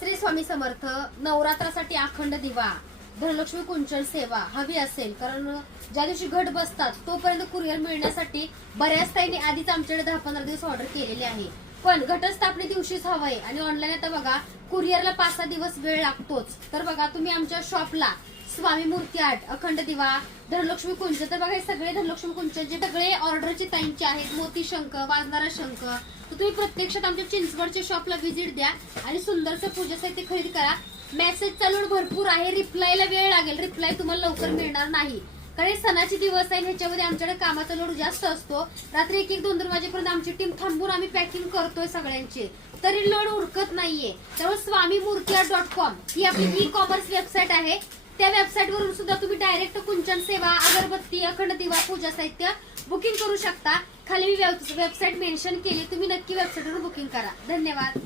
श्री स्वामी समर्थ नवरात्रासाठी अखंड दिवा धनलक्ष्मी कुंचन सेवा हवी असेल कारण ज्या दिवशी घट बसतात तोपर्यंत कुरिअर मिळण्यासाठी बऱ्याच ताईंनी आधीच आमच्याकडे दहा पंधरा दिवस ऑर्डर केलेली आहे. पण घटस्थापने दिवशीच हवं आहे आणि ऑनलाईन आता बघा कुरिअरला पाच सहा दिवस वेळ लागतोच. तर बघा तुम्ही आमच्या शॉपला स्वामी मूर्ती आर्ट अखंड दिवा धनलक्ष्मी कुंच तर बघा हे सगळे धनलक्ष्मी कुंजचे सगळे ऑर्डरचे ताईंचे आहेत मोती शंख वाजणारा शंख. तर तुम्ही प्रत्यक्षात आमच्या चिंचवडच्या शॉपला व्हिजिट द्या आणि सुंदरसं पूजा साहित्य खरेदी करा. मेसेज चालून भरपूर आहे रिप्लायला वेळ लागेल. रिप्लाय तुम्हाला लवकर मिळणार नाही. कारण सणाचे दिवस आहे ह्याच्यामध्ये आमच्याकडे कामाचा लोड जास्त असतो. रात्री एक एक दोन दोन वाजेपर्यंत आमची टीम थांबून आम्ही पॅकिंग करतोय सगळ्यांचे. तरी लोड उरकत नाहीये. त्यामुळे स्वामी मूर्ती डॉट कॉम ही आपली ई कॉमर्स वेबसाईट आहे. त्या वेबसाईट वरून सुद्धा तुम्ही डायरेक्ट कुंचन सेवा अगरबत्ती अखंड दिवा पूजा साहित्य बुकिंग करू शकता. खाली मी वेबसाईट मेन्शन केली तुम्ही नक्की वेबसाईटवर बुकिंग करा. धन्यवाद.